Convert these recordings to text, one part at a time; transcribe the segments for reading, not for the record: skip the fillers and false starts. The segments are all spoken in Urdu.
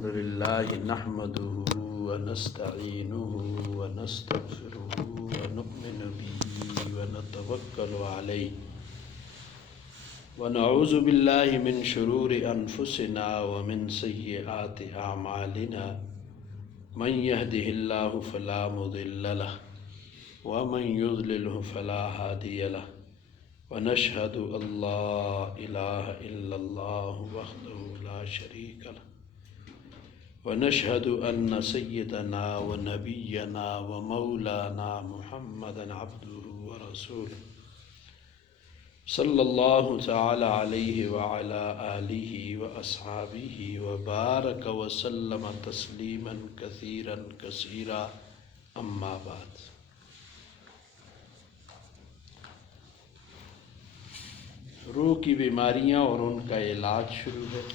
الحمد لله نحمده ونستعينه ونستغفره ونؤمن به ونتوكل عليه ونعوذ بالله من شرور أنفسنا ومن سيئات أعمالنا من يهده الله فلا مضل له ومن يضلله فلا هادي له ونشهد أن لا إله إلا الله وحده لا شريك له ونشهد أن سيدنا ونبينا ومولانا محمدا عبده ورسوله صلى الله تعالى عليه وعلى آله وأصحابه وبارك وسلم تسليما كثيرا كثيرا أما بعد. روح کی بیماریاں اور ان کا علاج شروع ہے،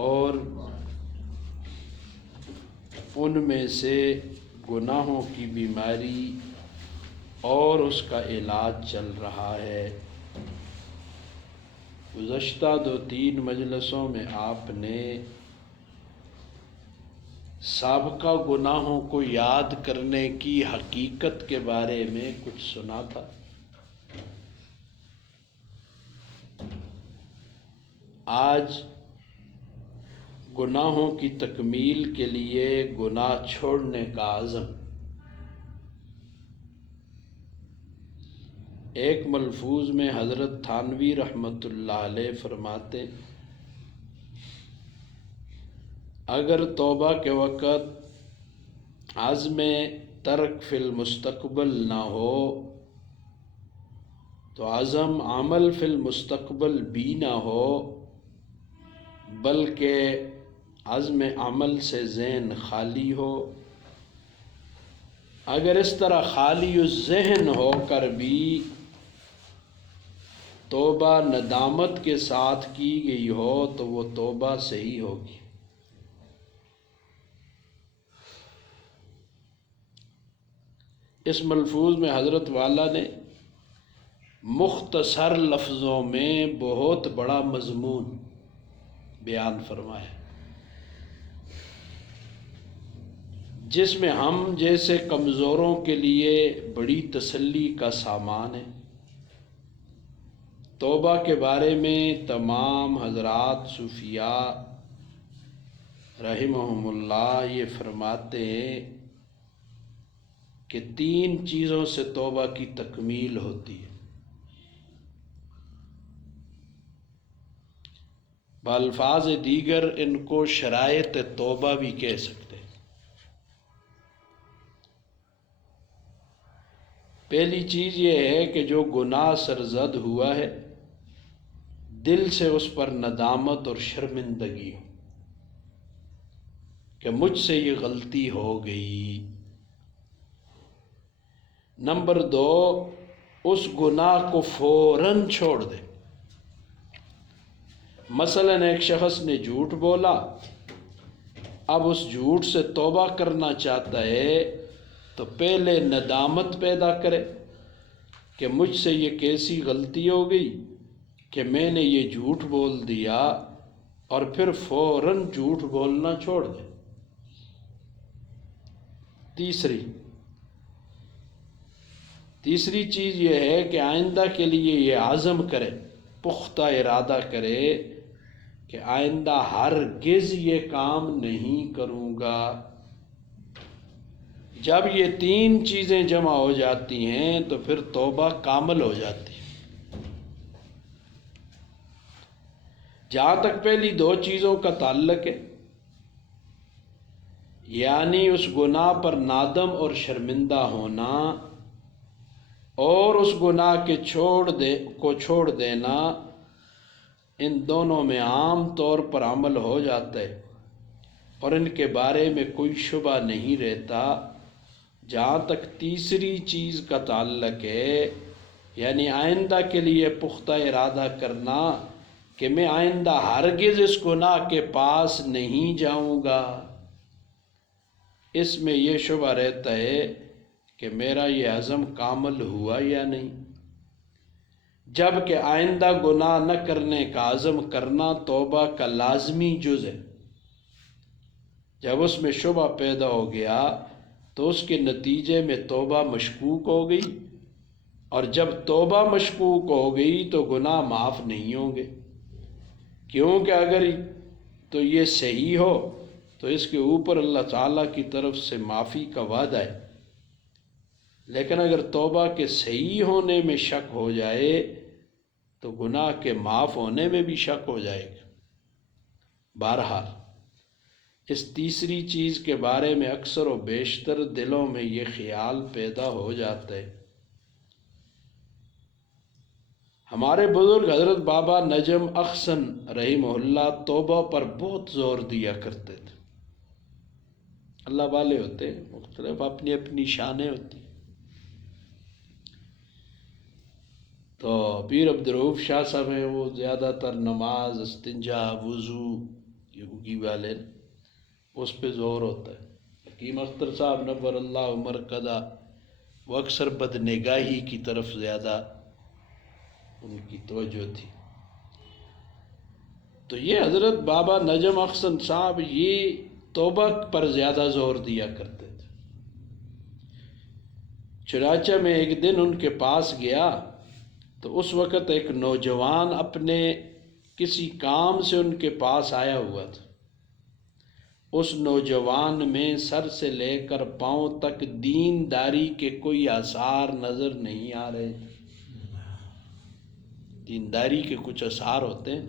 اور ان میں سے گناہوں کی بیماری اور اس کا علاج چل رہا ہے۔ گزشتہ 2-3 مجلسوں میں آپ نے سابقہ گناہوں کو یاد کرنے کی حقیقت کے بارے میں کچھ سنا تھا۔ آج گناہوں کی تکمیل کے لیے گناہ چھوڑنے کا عزم۔ ایک ملفوظ میں حضرت تھانوی رحمۃ اللہ علیہ فرماتے، اگر توبہ کے وقت عزم ترک فی المستقبل نہ ہو تو عزم عمل فی المستقبل بھی نہ ہو، بلکہ عزم عمل سے ذہن خالی ہو۔ اگر اس طرح خالی الذہن ہو کر بھی توبہ ندامت کے ساتھ کی گئی ہو تو وہ توبہ صحیح ہوگی۔ اس ملفوظ میں حضرت والا نے مختصر لفظوں میں بہت بڑا مضمون بیان فرمایا، جس میں ہم جیسے کمزوروں کے لیے بڑی تسلی کا سامان ہے۔ توبہ کے بارے میں تمام حضرات صوفیاء رحمہم اللہ یہ فرماتے ہیں کہ 3 چیزوں سے توبہ کی تکمیل ہوتی ہے۔ بالفاظ دیگر ان کو شرائط توبہ بھی کہہ سکتے ہیں۔ پہلی چیز یہ ہے کہ جو گناہ سرزد ہوا ہے دل سے اس پر ندامت اور شرمندگی ہو کہ مجھ سے یہ غلطی ہو گئی۔ نمبر 2، اس گناہ کو فوراً چھوڑ دے۔ مثلا ایک شخص نے جھوٹ بولا، اب اس جھوٹ سے توبہ کرنا چاہتا ہے تو پہلے ندامت پیدا کرے کہ مجھ سے یہ کیسی غلطی ہو گئی کہ میں نے یہ جھوٹ بول دیا، اور پھر فوراً جھوٹ بولنا چھوڑ دے۔ تیسری چیز یہ ہے کہ آئندہ کے لیے یہ عزم کرے، پختہ ارادہ کرے کہ آئندہ ہرگز یہ کام نہیں کروں گا۔ جب یہ 3 چیزیں جمع ہو جاتی ہیں تو پھر توبہ کامل ہو جاتی ہے۔ جہاں تک پہلی 2 چیزوں کا تعلق ہے، یعنی اس گناہ پر نادم اور شرمندہ ہونا اور اس گناہ کے چھوڑ دینا، ان دونوں میں عام طور پر عمل ہو جاتا ہے اور ان کے بارے میں کوئی شبہ نہیں رہتا۔ جہاں تک تیسری چیز کا تعلق ہے، یعنی آئندہ کے لیے پختہ ارادہ کرنا کہ میں آئندہ ہرگز اس گناہ کے پاس نہیں جاؤں گا، اس میں یہ شبہ رہتا ہے کہ میرا یہ عزم کامل ہوا یا نہیں۔ جب کہ آئندہ گناہ نہ کرنے کا عزم کرنا توبہ کا لازمی جز ہے۔ جب اس میں شبہ پیدا ہو گیا تو اس کے نتیجے میں توبہ مشکوک ہو گئی، اور جب توبہ مشکوک ہو گئی تو گناہ معاف نہیں ہوں گے، کیونکہ اگر تو یہ صحیح ہو تو اس کے اوپر اللہ تعالیٰ کی طرف سے معافی کا وعدہ ہے، لیکن اگر توبہ کے صحیح ہونے میں شک ہو جائے تو گناہ کے معاف ہونے میں بھی شک ہو جائے گا۔ بہرحال اس تیسری چیز کے بارے میں اکثر و بیشتر دلوں میں یہ خیال پیدا ہو جاتا ہے۔ ہمارے بزرگ حضرت بابا نجم اخسن رحمہ اللہ توبہ پر بہت زور دیا کرتے تھے۔ اللہ والے ہوتے ہیں، مختلف اپنی اپنی شانیں ہوتی ہیں۔ تو پیر عبدالرؤف شاہ صاحب ہیں، وہ زیادہ تر نماز، استنجا، وضو، یوگی والے اس پہ زور ہوتا ہے۔ حکیم اختر صاحب نور اللہ مرکزہ وہ اکثر بدنگاہی کی طرف زیادہ ان کی توجہ تھی۔ تو یہ حضرت بابا نجم اخسن صاحب یہ توبہ پر زیادہ زور دیا کرتے تھے۔ چنانچہ میں ایک دن ان کے پاس گیا تو اس وقت ایک نوجوان اپنے کسی کام سے ان کے پاس آیا ہوا تھا۔ اس نوجوان میں سر سے لے کر پاؤں تک دینداری کے کوئی آثار نظر نہیں آ رہے تھے۔ دینداری کے کچھ اثار ہوتے ہیں،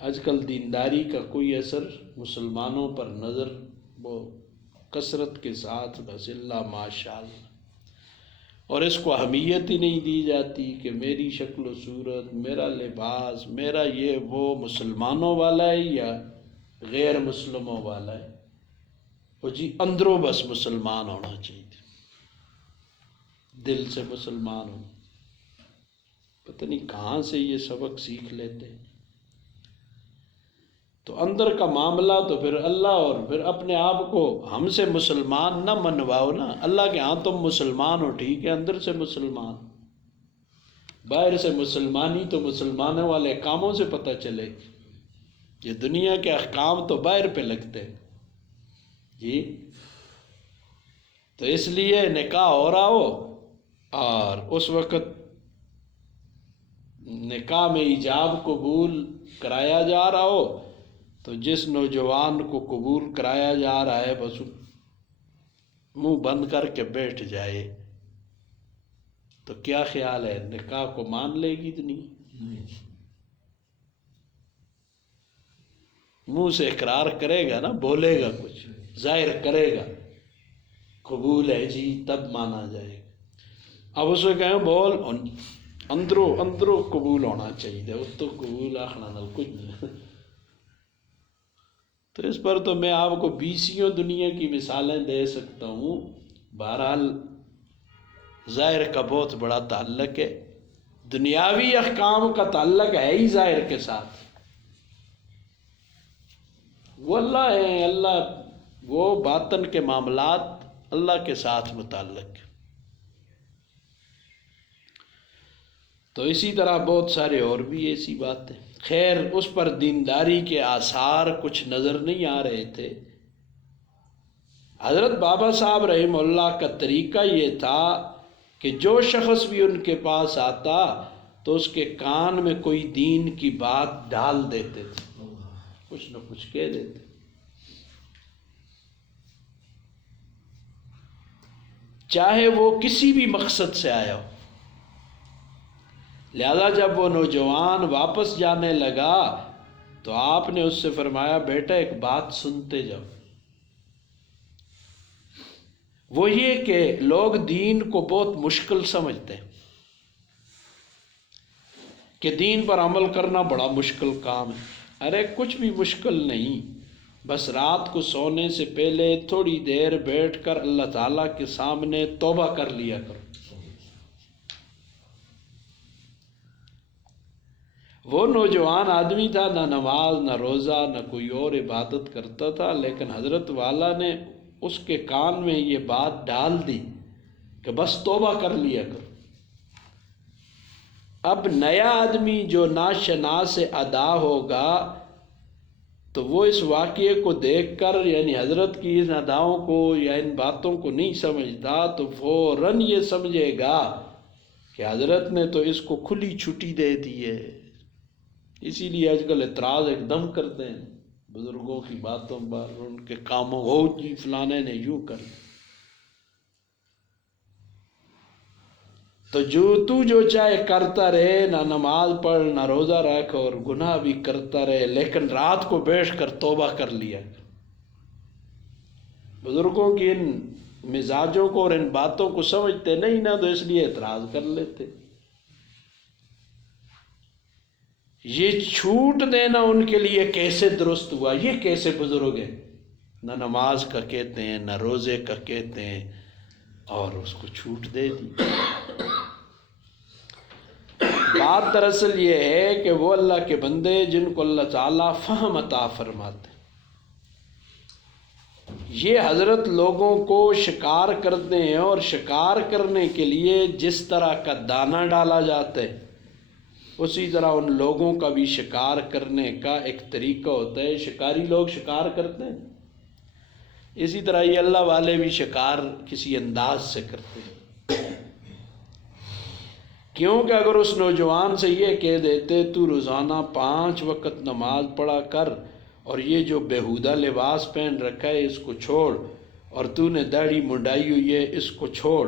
آج کل دینداری کا کوئی اثر مسلمانوں پر نظر وہ کثرت کے ساتھ بس اللہ ماشاء اللہ، اور اس کو اہمیت ہی نہیں دی جاتی کہ میری شکل و صورت، میرا لباس، میرا یہ وہ مسلمانوں والا ہے یا غیر مسلموں والا ہے۔ وہ جی اندروں بس مسلمان ہونا چاہیے، دل سے مسلمان ہو۔ پتہ نہیں کہاں سے یہ سبق سیکھ لیتے ہیں۔ تو اندر کا معاملہ تو پھر اللہ، اور پھر اپنے آپ کو ہم سے مسلمان نہ منواؤ نا۔ اللہ کے ہاں تم مسلمان ہو ٹھیک ہے، اندر سے مسلمان، باہر سے مسلمانی تو مسلمانوں والے کاموں سے پتہ چلے۔ یہ دنیا کے احکام تو باہر پہ لگتے ہیں جی۔ تو اس لیے نکاح ہو رہا ہو اور اس وقت نکاح میں ایجاب قبول کرایا جا رہا ہو تو جس نوجوان کو قبول کرایا جا رہا ہے بس منہ بند کر کے بیٹھ جائے تو کیا خیال ہے نکاح کو مان لے گی نہیں؟ منہ سے اقرار کرے گا نا، بولے گا، کچھ ظاہر کرے گا، قبول ہے جی، تب مانا جائے گا۔ اب اسے کہیں بول، اندروں قبول ہونا چاہیے، اس تو قبول آخنا نہ کچھ نہیں۔ تو اس پر تو میں آپ کو بیسیوں دنیا کی مثالیں دے سکتا ہوں۔ بہرحال ظاہر کا بہت بڑا تعلق ہے، دنیاوی احکام کا تعلق ہے ہی ظاہر کے ساتھ۔ وہ اللہ ہے، اللہ وہ باطن کے معاملات اللہ کے ساتھ متعلق ہے۔ تو اسی طرح بہت سارے اور بھی ایسی باتیں، خیر اس پر دینداری کے آثار کچھ نظر نہیں آ رہے تھے۔ حضرت بابا صاحب رحمہ اللہ کا طریقہ یہ تھا کہ جو شخص بھی ان کے پاس آتا تو اس کے کان میں کوئی دین کی بات ڈال دیتے تھے، کچھ نہ کچھ کہہ دیتے۔ چاہے وہ کسی بھی مقصد سے آیا ہو۔ لہذا جب وہ نوجوان واپس جانے لگا تو آپ نے اس سے فرمایا بیٹا ایک بات سنتے جاؤ، وہ یہ کہ لوگ دین کو بہت مشکل سمجھتے ہیں کہ دین پر عمل کرنا بڑا مشکل کام ہے۔ ارے کچھ بھی مشکل نہیں، بس رات کو سونے سے پہلے تھوڑی دیر بیٹھ کر اللہ تعالیٰ کے سامنے توبہ کر لیا کرو۔ وہ نوجوان آدمی تھا، نہ نماز نہ روزہ نہ کوئی اور عبادت کرتا تھا، لیکن حضرت والا نے اس کے کان میں یہ بات ڈال دی کہ بس توبہ کر لیا کرو۔ اب نیا آدمی جو ناشناس ادا ہوگا تو وہ اس واقعے کو دیکھ کر یعنی حضرت کی ان اداؤں کو یا ان باتوں کو نہیں سمجھتا تو فوراً یہ سمجھے گا کہ حضرت نے تو اس کو کھلی چھٹی دے دی ہے۔ اسی لیے آج کل اعتراض ایک دم کرتے ہیں بزرگوں کی باتوں پر، ان کے کاموں ہو جی فلانے نے یوں کر۔ تو جو چاہے کرتا رہے، نہ نماز پڑھ نہ روزہ رکھ اور گناہ بھی کرتا رہے، لیکن رات کو بیٹھ کر توبہ کر لیا۔ بزرگوں کی ان مزاجوں کو اور ان باتوں کو سمجھتے نہیں نا، تو اس لیے اعتراض کر لیتے۔ یہ چھوٹ دینا ان کے لیے کیسے درست ہوا؟ یہ کیسے بزرگ ہیں؟ نہ نماز کا کہتے ہیں نہ روزے کا کہتے ہیں اور اس کو چھوٹ دے دی۔ بات دراصل یہ ہے کہ وہ اللہ کے بندے جن کو اللہ تعالیٰ فہم عطا فرماتے، یہ حضرت لوگوں کو شکار کرتے ہیں، اور شکار کرنے کے لیے جس طرح کا دانہ ڈالا جاتا ہے اسی طرح ان لوگوں کا بھی شکار کرنے کا ایک طریقہ ہوتا ہے۔ شکاری لوگ شکار کرتے ہیں، اسی طرح یہ اللہ والے بھی شکار کسی انداز سے کرتے ہیں۔ کیونکہ اگر اس نوجوان سے یہ کہہ دیتے تو روزانہ 5 وقت نماز پڑھا کر اور یہ جو بیہودہ لباس پہن رکھا ہے اس کو چھوڑ، اور تو نے داڑھی منڈائی ہوئی ہے اس کو چھوڑ،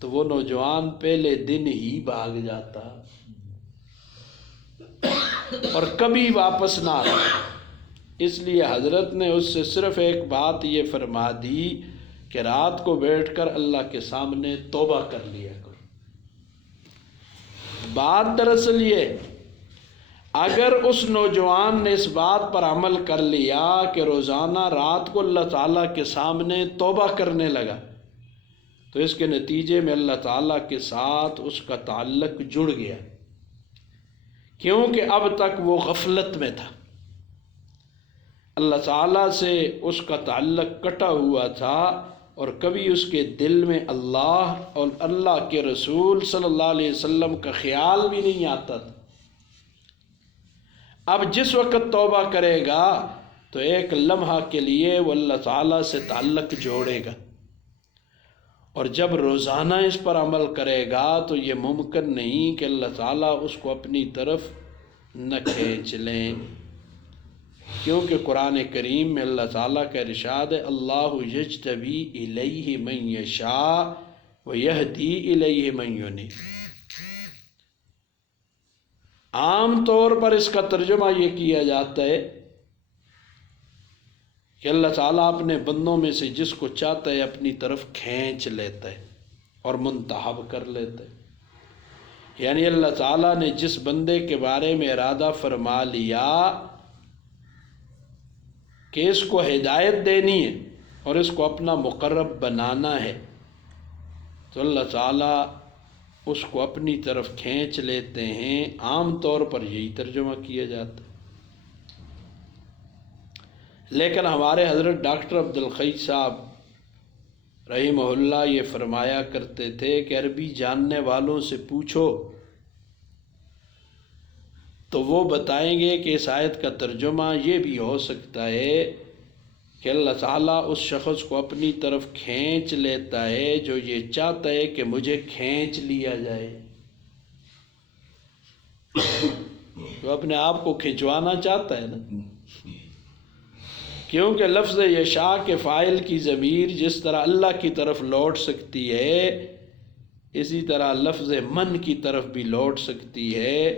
تو وہ نوجوان پہلے دن ہی بھاگ جاتا اور کبھی واپس نہ آتا۔ اس لیے حضرت نے اس سے صرف ایک بات یہ فرما دی کہ رات کو بیٹھ کر اللہ کے سامنے توبہ کر لیا کرو۔ بات دراصل یہ، اگر اس نوجوان نے اس بات پر عمل کر لیا کہ روزانہ رات کو اللہ تعالیٰ کے سامنے توبہ کرنے لگا، تو اس کے نتیجے میں اللہ تعالیٰ کے ساتھ اس کا تعلق جڑ گیا، کیونکہ اب تک وہ غفلت میں تھا، اللہ تعالیٰ سے اس کا تعلق کٹا ہوا تھا، اور کبھی اس کے دل میں اللہ اور اللہ کے رسول صلی اللہ علیہ وسلم کا خیال بھی نہیں آتا تھا۔ اب جس وقت توبہ کرے گا تو ایک لمحہ کے لیے وہ اللہ تعالیٰ سے تعلق جوڑے گا، اور جب روزانہ اس پر عمل کرے گا تو یہ ممکن نہیں کہ اللہ تعالیٰ اس کو اپنی طرف نہ کھینچ لیں، کیونکہ قرآن کریم میں اللہ تعالیٰ کا ارشاد ہے اللہ یجتبی الیہ من یشاء ویہدی الیہ من ینیب۔ عام طور پر اس کا ترجمہ یہ کیا جاتا ہے کہ اللہ تعالیٰ اپنے بندوں میں سے جس کو چاہتا ہے اپنی طرف کھینچ لیتا ہے اور منتخب کر لیتا ہے، یعنی اللہ تعالیٰ نے جس بندے کے بارے میں ارادہ فرما لیا کہ اس کو ہدایت دینی ہے اور اس کو اپنا مقرب بنانا ہے، تو اللہ تعالیٰ اس کو اپنی طرف کھینچ لیتے ہیں۔ عام طور پر یہی ترجمہ کیا جاتا ہے، لیکن ہمارے حضرت ڈاکٹر عبدالقی صاحب رحمہ اللہ یہ فرمایا کرتے تھے کہ عربی جاننے والوں سے پوچھو تو وہ بتائیں گے کہ اس آیت کا ترجمہ یہ بھی ہو سکتا ہے کہ اللہ تعالیٰ اس شخص کو اپنی طرف کھینچ لیتا ہے جو یہ چاہتا ہے کہ مجھے کھینچ لیا جائے، جو اپنے آپ کو کھنچوانا چاہتا ہے نا، کیونکہ لفظ یشاء کے فاعل کی ضمیر جس طرح اللہ کی طرف لوٹ سکتی ہے اسی طرح لفظ من کی طرف بھی لوٹ سکتی ہے،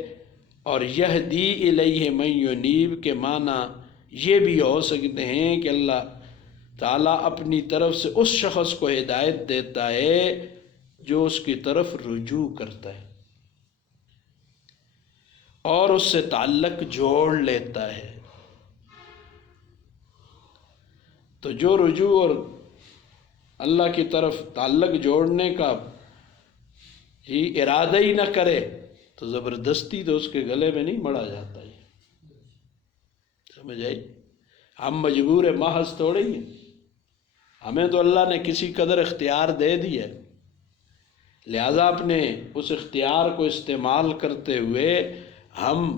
اور یہدی الیہ من ینیب کے معنی یہ بھی ہو سکتے ہیں کہ اللہ تعالیٰ اپنی طرف سے اس شخص کو ہدایت دیتا ہے جو اس کی طرف رجوع کرتا ہے اور اس سے تعلق جوڑ لیتا ہے۔ تو جو رجوع اور اللہ کی طرف تعلق جوڑنے کا ہی ارادہ ہی نہ کرے تو زبردستی تو اس کے گلے میں نہیں مڑا جاتا ہے، سمجھ آئی؟ ہم مجبور محض تھوڑے ہی ہیں، ہمیں تو اللہ نے کسی قدر اختیار دے دیا ہے، لہذا اپنے اس اختیار کو استعمال کرتے ہوئے ہم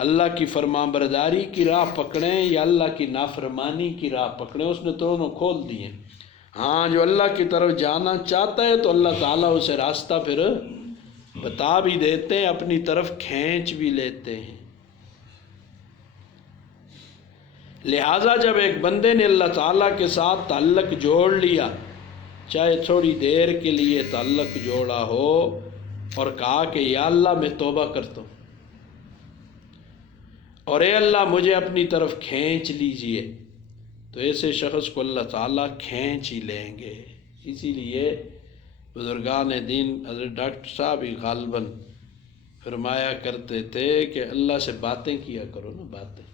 اللہ کی فرمان برداری کی راہ پکڑیں یا اللہ کی نافرمانی کی راہ پکڑیں، اس نے دونوں کھول دیے۔ ہاں جو اللہ کی طرف جانا چاہتا ہے تو اللہ تعالیٰ اسے راستہ پھر بتا بھی دیتے ہیں، اپنی طرف کھینچ بھی لیتے ہیں۔ لہٰذا جب ایک بندے نے اللہ تعالیٰ کے ساتھ تعلق جوڑ لیا، چاہے تھوڑی دیر کے لیے تعلق جوڑا ہو، اور کہا کہ یا اللہ میں توبہ کرتا ہوں اور اے اللہ مجھے اپنی طرف کھینچ لیجئے، تو ایسے شخص کو اللہ تعالیٰ کھینچ ہی لیں گے۔ اسی لیے بزرگان دین حضرت ڈاکٹر صاحب ہی غالباً فرمایا کرتے تھے کہ اللہ سے باتیں کیا کرو نا، باتیں،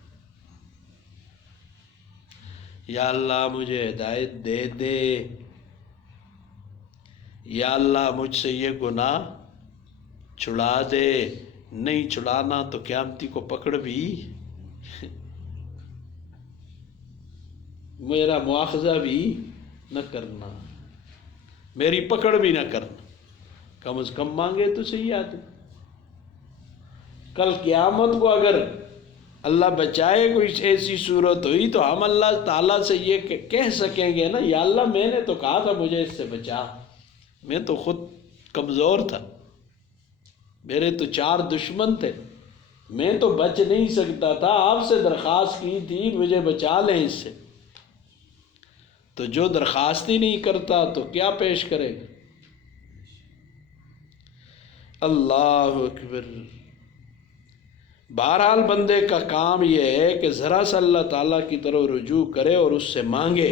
یا اللہ مجھے ہدایت دے دے، یا اللہ مجھ سے یہ گناہ چھڑا دے، نہیں چھڑانا تو قیامتی کو پکڑ بھی میرا مواخذہ بھی نہ کرنا، میری پکڑ بھی نہ کرنا، کم از کم مانگے تو صحیح آدمی۔ کل قیامت کو اگر اللہ بچائے کوئی ایسی صورت ہوئی تو ہم اللہ تعالیٰ سے یہ کہہ سکیں گے نا، یا اللہ میں نے تو کہا تھا مجھے اس سے بچا، میں تو خود کمزور تھا، میرے تو 4 دشمن تھے، میں تو بچ نہیں سکتا تھا، آپ سے درخواست کی تھی مجھے بچا لیں اس سے، تو جو درخواست ہی نہیں کرتا تو کیا پیش کرے گا؟ اللہ اکبر۔ بہرحال بندے کا کام یہ ہے کہ ذرا سا اللہ تعالیٰ کی طرف رجوع کرے اور اس سے مانگے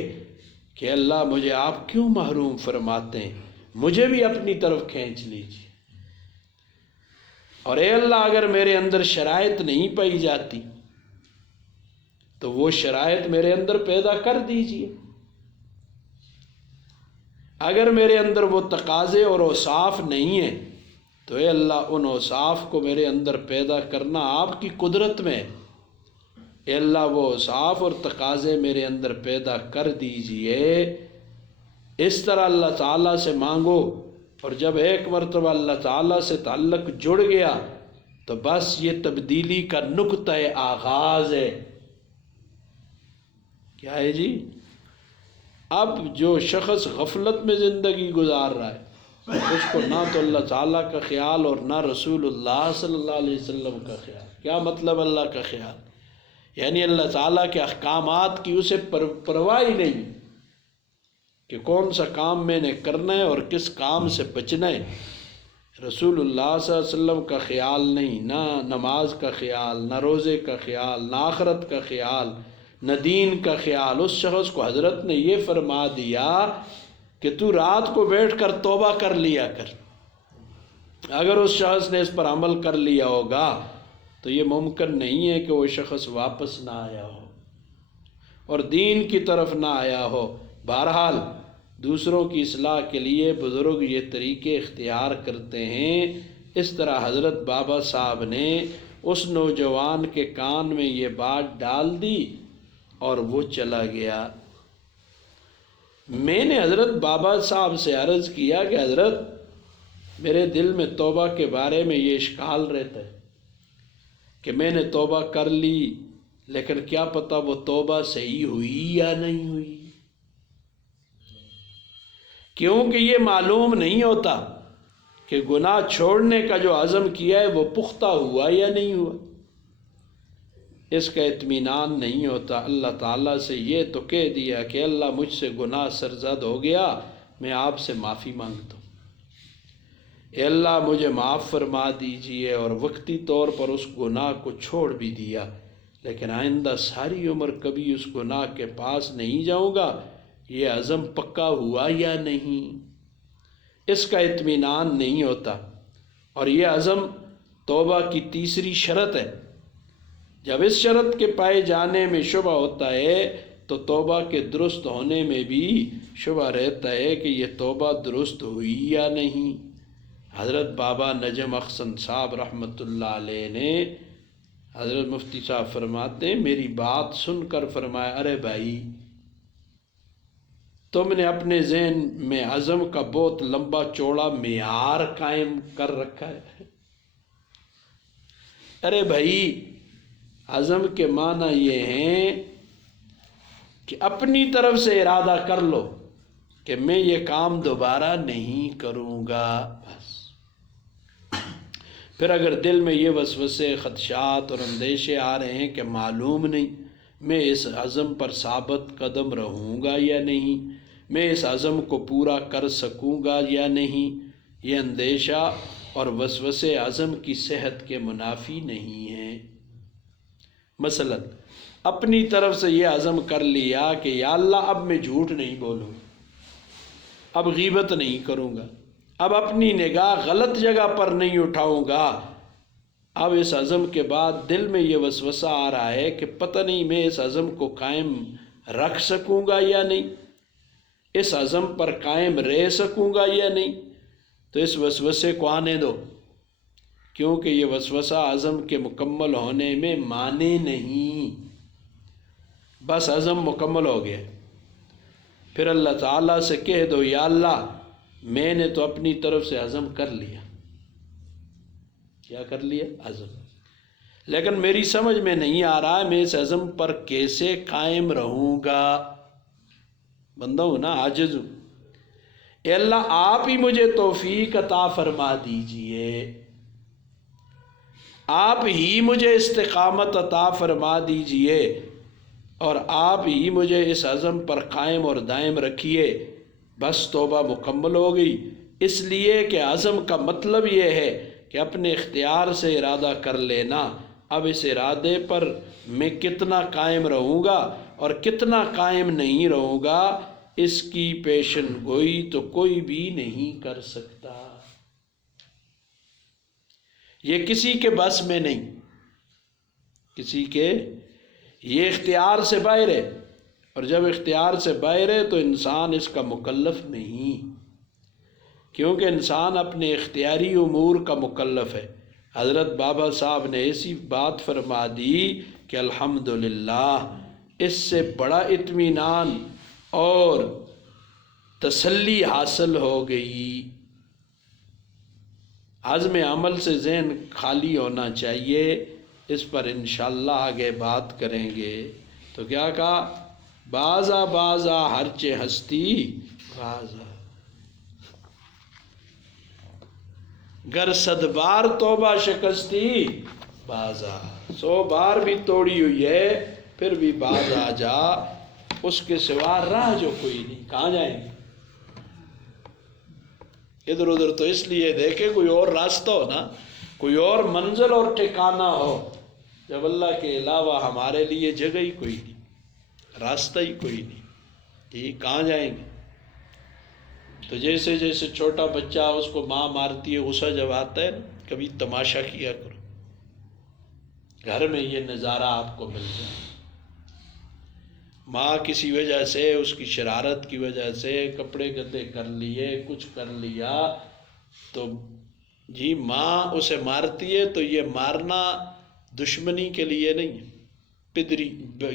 کہ اللہ مجھے آپ کیوں محروم فرماتے ہیں، مجھے بھی اپنی طرف کھینچ لیجیے، اور اے اللہ اگر میرے اندر شرائط نہیں پائی جاتی تو وہ شرائط میرے اندر پیدا کر دیجیے، اگر میرے اندر وہ تقاضے اور اوصاف نہیں ہیں تو اے اللہ ان اوصاف کو میرے اندر پیدا کرنا آپ کی قدرت میں ہے، اے اللہ وہ اوصاف اور تقاضے میرے اندر پیدا کر دیجئے۔ اس طرح اللہ تعالیٰ سے مانگو، اور جب ایک مرتبہ اللہ تعالیٰ سے تعلق جڑ گیا تو بس یہ تبدیلی کا نقطۂ آغاز ہے۔ کیا ہے جی؟ اب جو شخص غفلت میں زندگی گزار رہا ہے اس کو نہ تو اللہ تعالیٰ کا خیال اور نہ رسول اللہ صلی اللہ علیہ وسلم کا خیال۔ کیا مطلب اللہ کا خیال؟ یعنی اللہ تعالیٰ کے احکامات کی اسے پرواہ ہی نہیں کہ کون سا کام میں نے کرنا ہے اور کس کام سے بچنا ہے۔ رسول اللہ صلی اللہ علیہ وسلم کا خیال نہیں، نہ نماز کا خیال، نہ روزے کا خیال، نہ آخرت کا خیال، نہ دین کا خیال۔ اس شخص کو حضرت نے یہ فرما دیا کہ تو رات کو بیٹھ کر توبہ کر لیا کر۔ اگر اس شخص نے اس پر عمل کر لیا ہوگا تو یہ ممکن نہیں ہے کہ وہ شخص واپس نہ آیا ہو اور دین کی طرف نہ آیا ہو۔ بہرحال دوسروں کی اصلاح کے لیے بزرگ یہ طریقے اختیار کرتے ہیں۔ اس طرح حضرت بابا صاحب نے اس نوجوان کے کان میں یہ بات ڈال دی اور وہ چلا گیا۔ میں نے حضرت بابا صاحب سے عرض کیا کہ حضرت میرے دل میں توبہ کے بارے میں یہ اشکال رہتا ہے کہ میں نے توبہ کر لی لیکن کیا پتہ وہ توبہ صحیح ہوئی یا نہیں ہوئی، کیونکہ یہ معلوم نہیں ہوتا کہ گناہ چھوڑنے کا جو عزم کیا ہے وہ پختہ ہوا یا نہیں ہوا، اس کا اطمینان نہیں ہوتا۔ اللہ تعالیٰ سے یہ تو کہہ دیا کہ اللہ مجھ سے گناہ سرزد ہو گیا، میں آپ سے معافی مانگتا ہوں، اے اللہ مجھے معاف فرما دیجئے، اور وقتی طور پر اس گناہ کو چھوڑ بھی دیا، لیکن آئندہ ساری عمر کبھی اس گناہ کے پاس نہیں جاؤں گا۔ یہ عزم پکا ہوا یا نہیں، اس کا اطمینان نہیں ہوتا، اور یہ عزم توبہ کی تیسری شرط ہے۔ جب اس شرط کے پائے جانے میں شبہ ہوتا ہے تو توبہ کے درست ہونے میں بھی شبہ رہتا ہے کہ یہ توبہ درست ہوئی یا نہیں۔ حضرت بابا نجم احسن صاحب رحمۃ اللہ علیہ نے، حضرت مفتی صاحب فرماتے ہیں، میری بات سن کر فرمایا، ارے بھائی تم نے اپنے ذہن میں عزم کا بہت لمبا چوڑا معیار قائم کر رکھا ہے۔ ارے بھائی، عزم کے معنی یہ ہیں کہ اپنی طرف سے ارادہ کر لو کہ میں یہ کام دوبارہ نہیں کروں گا، بس۔ پھر اگر دل میں یہ وسوسے، خدشات اور اندیشے آ رہے ہیں کہ معلوم نہیں میں اس عزم پر ثابت قدم رہوں گا یا نہیں، میں اس عزم کو پورا کر سکوں گا یا نہیں، یہ اندیشہ اور وسوسے عزم کی صحت کے منافی نہیں ہیں۔ مثلا اپنی طرف سے یہ عزم کر لیا کہ یا اللہ اب میں جھوٹ نہیں بولوں، اب غیبت نہیں کروں گا، اب اپنی نگاہ غلط جگہ پر نہیں اٹھاؤں گا۔ اب اس عزم کے بعد دل میں یہ وسوسہ آ رہا ہے کہ پتہ نہیں میں اس عزم کو قائم رکھ سکوں گا یا نہیں، اس عزم پر قائم رہ سکوں گا یا نہیں، تو اس وسوسے کو آنے دو، کیونکہ یہ وسوسہ عزم کے مکمل ہونے میں مانے نہیں۔ بس عزم مکمل ہو گیا، پھر اللہ تعالیٰ سے کہہ دو یا اللہ میں نے تو اپنی طرف سے عزم کر لیا۔ کیا کر لیا؟ عزم۔ لیکن میری سمجھ میں نہیں آ رہا ہے میں اس عزم پر کیسے قائم رہوں گا۔ بندہ ہوں نا، عاجز ہوں۔ اے اللہ آپ ہی مجھے توفیق عطا فرما دیجئے، آپ ہی مجھے استقامت عطا فرما دیجئے، اور آپ ہی مجھے اس عزم پر قائم اور دائم رکھیے۔ بس توبہ مکمل ہو گئی، اس لیے کہ عزم کا مطلب یہ ہے کہ اپنے اختیار سے ارادہ کر لینا۔ اب اس ارادے پر میں کتنا قائم رہوں گا اور کتنا قائم نہیں رہوں گا، اس کی پیشن گوئی تو کوئی بھی نہیں کر سکتا، یہ کسی کے بس میں نہیں، کسی کے، یہ اختیار سے باہر ہے، اور جب اختیار سے باہر ہے تو انسان اس کا مکلف نہیں، کیونکہ انسان اپنے اختیاری امور کا مکلف ہے۔ حضرت بابا صاحب نے ایسی بات فرما دی کہ الحمدللہ، اس سے بڑا اطمینان اور تسلی حاصل ہو گئی۔ عزم عمل سے ذہن خالی ہونا چاہیے، اس پر انشاءاللہ آگے بات کریں گے۔ تو کیا کہا؟ بازا بازا ہرچے ہستی بازا، گر صد بار توبہ شکستی بازا، 100 بار بھی توڑی ہوئی ہے پھر بھی باز آ جا، اس کے سوا راہ جو کوئی نہیں۔ کہاں جائیں گے؟ ادھر ادھر تو اس لیے دیکھے کوئی اور راستہ ہو نا، کوئی اور منزل اور ٹھکانہ ہو، جب اللہ کے علاوہ ہمارے لیے جگہ ہی کوئی نہیں، راستہ ہی کوئی نہیں، یہ کہاں جائیں گے؟ تو جیسے جیسے چھوٹا بچہ اس کو ماں مارتی ہے، غصہ جب آتا ہے نا، کبھی تماشا کیا کرو، گھر میں یہ نظارہ آپ کو مل جائے۔ ماں کسی وجہ سے، اس کی شرارت کی وجہ سے کپڑے گندے کر لیے، کچھ کر لیا، تو جی ماں اسے مارتی ہے تو یہ مارنا دشمنی کے لیے نہیں ہے، پدری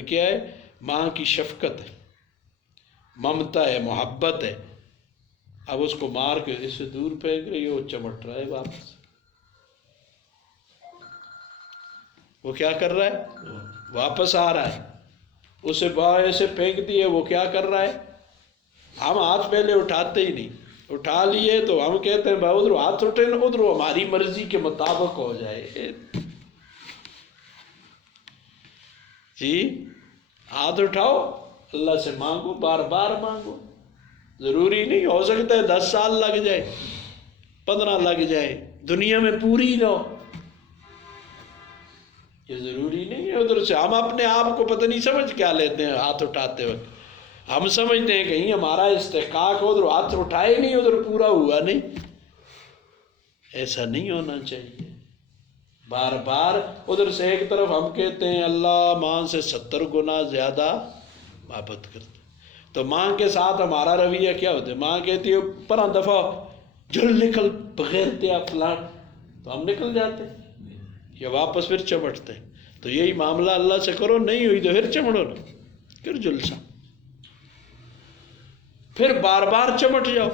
کیا ہے؟ ماں کی شفقت ہے، ممتا ہے، محبت ہے۔ اب اس کو مار کے اس سے دور پھینک رہی ہے، وہ چمٹ رہا ہے واپس، وہ کیا کر رہا ہے؟ واپس آ رہا ہے۔ اسے باہر سے پھینک دیے، وہ کیا کر رہا ہے؟ ہم ہاتھ پہلے اٹھاتے ہی نہیں، اٹھا لیے تو ہم کہتے ہیں بھائی ادھر ہاتھ اٹھے نا، ادھر ہماری مرضی کے مطابق ہو جائے۔ جی ہاتھ اٹھاؤ، اللہ سے مانگو، بار بار مانگو، ضروری نہیں، ہو سکتا ہے 10 سال لگ جائے، 15 لگ جائے، دنیا میں پوری نہ ہو، یہ ضروری نہیں ہے۔ ادھر سے ہم اپنے آپ کو پتہ نہیں سمجھ کیا لیتے ہیں ہاتھ اٹھاتے وقت، ہم سمجھتے ہیں کہیں ہمارا استحقاق ہو، ادھر ہاتھ اٹھائے نہیں، ادھر پورا ہوا نہیں، ایسا نہیں ہونا چاہیے۔ بار بار ادھر سے ایک طرف ہم کہتے ہیں اللہ ماں سے 70 گنا زیادہ محبت کرتے، تو ماں کے ساتھ ہمارا رویہ کیا ہوتا ہے؟ ماں کہتی ہے پرا دفعہ جل نکل بغیر تیا فلاں، تو ہم نکل جاتے، یا واپس پھر چمٹتے۔ تو یہی معاملہ اللہ سے کرو، نہیں ہوئی تو پھر چمڑو نا، پھر جلسہ۔ پھر بار بار چمٹ جاؤ،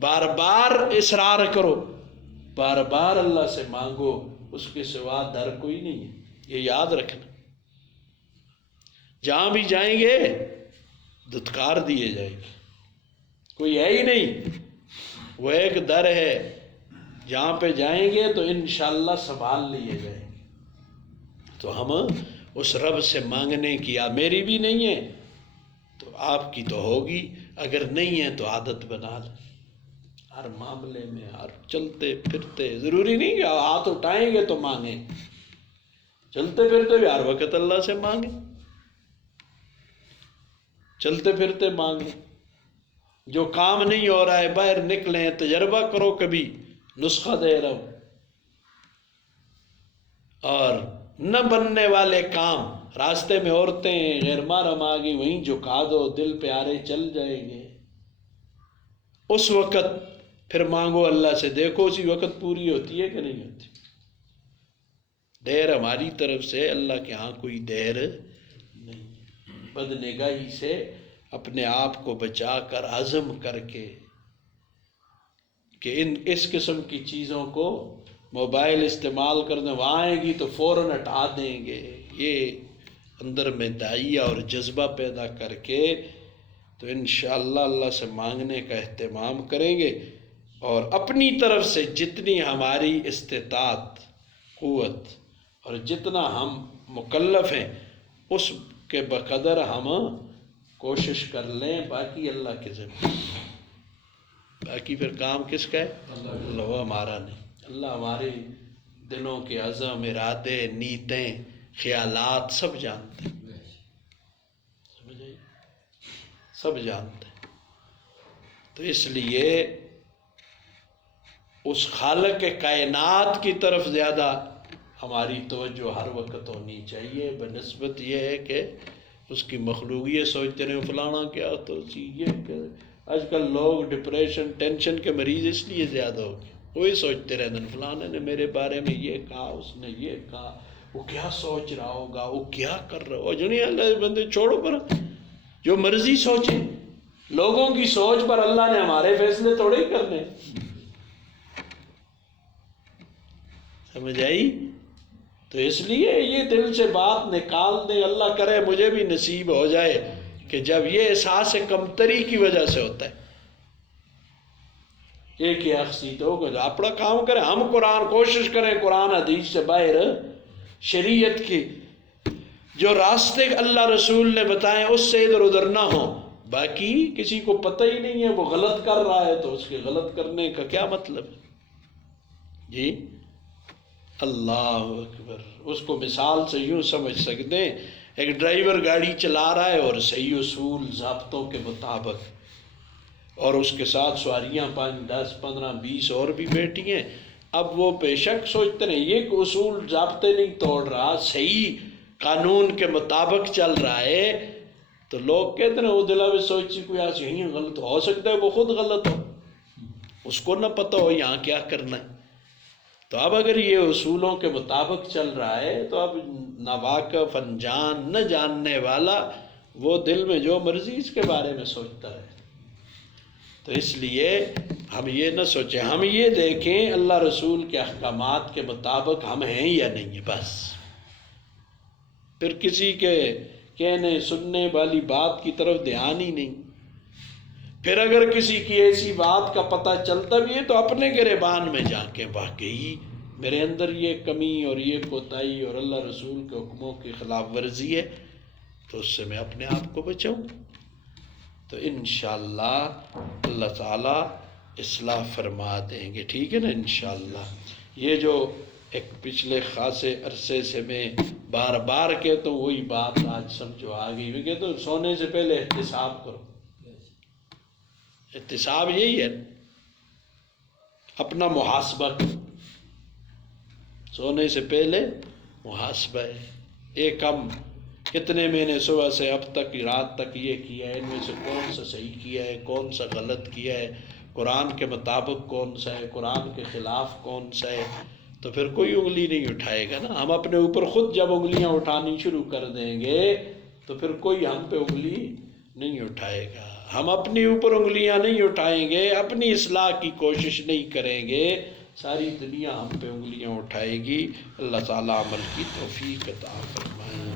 بار بار اصرار کرو، بار بار اللہ سے مانگو، اس کے سوا در کوئی نہیں ہے، یہ یاد رکھنا۔ جہاں بھی جائیں گے دھتکار دیے جائے گی، کوئی ہے ہی نہیں، وہ ایک در ہے، جہاں پہ جائیں گے تو انشاءاللہ سنبھال لیے جائیں گے۔ تو ہم اس رب سے مانگنے کی میری بھی نہیں ہے تو آپ کی تو ہوگی، اگر نہیں ہے تو عادت بنا لیں، ہر معاملے میں، ہر چلتے پھرتے، ضروری نہیں کہ ہاتھ اٹھائیں گے تو مانگیں، چلتے پھرتے بھی ہر وقت اللہ سے مانگیں، چلتے پھرتے مانگیں۔ جو کام نہیں ہو رہا ہے باہر نکلیں، تجربہ کرو، کبھی نسخہ دے رہا ہوں، اور نہ بننے والے کام، راستے میں عورتیں غیر محرم آ گئی، وہیں جھکا دو، دل پیارے چل جائیں گے، اس وقت پھر مانگو اللہ سے، دیکھو اسی وقت پوری ہوتی ہے کہ نہیں ہوتی۔ دیر ہماری طرف سے، اللہ کے ہاں کوئی دیر نہیں۔ بد نگاہی سے اپنے آپ کو بچا کر، عزم کر کے کہ اس قسم کی چیزوں کو، موبائل استعمال کرنے وہاں آئے گی تو فوراً ہٹا دیں گے، یہ اندر میں داعیہ اور جذبہ پیدا کر کے تو انشاءاللہ اللہ سے مانگنے کا اہتمام کریں گے، اور اپنی طرف سے جتنی ہماری استطاعت، قوت اور جتنا ہم مکلف ہیں اس کے بقدر ہم کوشش کر لیں، باقی اللہ کے ذمہ، باقی پھر کام کس کا ہے؟ اللہ، وہ ہمارا نہیں۔ اللہ ہمارے دلوں کے عزم، ارادے، نیتیں، خیالات سب جانتے ہیں، سمجھ آئی؟ سب جانتے ہیں۔ تو اس لیے اس خالق کائنات کی طرف زیادہ ہماری توجہ ہر وقت ہونی چاہیے، بنسبت یہ ہے کہ اس کی مخلوق یہ سوچتے رہے فلانا کیا تو یہ کہ آج کل لوگ ڈپریشن، ٹینشن کے مریض اس لیے زیادہ ہو گئے، وہی سوچتے رہتے ہیں فلانے نے میرے بارے میں یہ کہا، اس نے یہ کہا، وہ کیا سوچ رہا ہوگا، وہ کیا کر رہا ہوگا۔ جنہیں اللہ بندے چھوڑو، پر جو مرضی سوچیں، لوگوں کی سوچ پر اللہ نے ہمارے فیصلے تھوڑے ہی کرنے، سمجھ آئی؟ تو اس لیے یہ دل سے بات نکال دیں، اللہ کرے مجھے بھی نصیب ہو جائے کہ جب یہ احساس کمتری کی وجہ سے ہوتا ہے، ایک ہی اخصیت ہو کہ اپنا کام کریں، ہم قرآن کوشش کریں، قرآن حدیث سے باہر شریعت کی جو راستے اللہ رسول نے بتائے اس سے ادھر ادھر نہ ہو۔ باقی کسی کو پتہ ہی نہیں ہے، وہ غلط کر رہا ہے تو اس کے غلط کرنے کا کیا مطلب ہے؟ جی اللہ اکبر۔ اس کو مثال سے یوں سمجھ سکتے ہیں، ایک ڈرائیور گاڑی چلا رہا ہے اور صحیح اصول ضابطوں کے مطابق، اور اس کے ساتھ سواریاں 5 10 15 20 اور بھی بیٹھی ہیں، اب وہ بے شک سوچتے ہیں یہ اصول ضابطے نہیں توڑ رہا، صحیح قانون کے مطابق چل رہا ہے، تو لوگ کہتے ہیں وہ دلا میں سوچی کوئی آج یہیں غلط ہو سکتا ہے، وہ خود غلط ہو، اس کو نہ پتہ ہو یہاں کیا کرنا ہے۔ تو اب اگر یہ اصولوں کے مطابق چل رہا ہے تو اب ناواقف، انجان، نہ جاننے والا وہ دل میں جو مرضی اس کے بارے میں سوچتا ہے۔ تو اس لیے ہم یہ نہ سوچیں، ہم یہ دیکھیں اللہ رسول کے احکامات کے مطابق ہم ہیں یا نہیں ہیں، بس۔ پھر کسی کے کہنے سننے والی بات کی طرف دھیان ہی نہیں۔ پھر اگر کسی کی ایسی بات کا پتہ چلتا بھی ہے تو اپنے گریبان میں جا کے واقعی میرے اندر یہ کمی اور یہ کوتاہی اور اللہ رسول کے حکموں کی خلاف ورزی ہے، تو اس سے میں اپنے آپ کو بچاؤں، تو انشاءاللہ اللہ تعالیٰ اصلاح فرما دیں گے، ٹھیک ہے نا انشاءاللہ۔ یہ جو ایک پچھلے خاصے عرصے سے میں بار بار کہتا ہوں وہی بات آج سمجھو آ گئی، میں کہتا ہوں سونے سے پہلے احتساب کرو۔ احتساب یہی ہے، اپنا محاسبہ کرو، سونے سے پہلے محاسبہ ہے، ایک کم کتنے میں نے صبح سے اب تک رات تک یہ کیا ہے، ان میں سے کون سا صحیح کیا ہے، کون سا غلط کیا ہے، قرآن کے مطابق کون سا ہے، قرآن کے خلاف کون سا ہے، تو پھر کوئی انگلی نہیں اٹھائے گا نا۔ ہم اپنے اوپر خود جب انگلیاں اٹھانی شروع کر دیں گے تو پھر کوئی ہم پہ انگلی نہیں اٹھائے گا۔ ہم اپنی اوپر انگلیاں نہیں اٹھائیں گے، اپنی اصلاح کی کوشش نہیں کریں گے، ساری دنیا ہم پہ انگلیاں اٹھائے گی۔ اللہ تعالیٰ عمل کی توفیق عطا فرمائے۔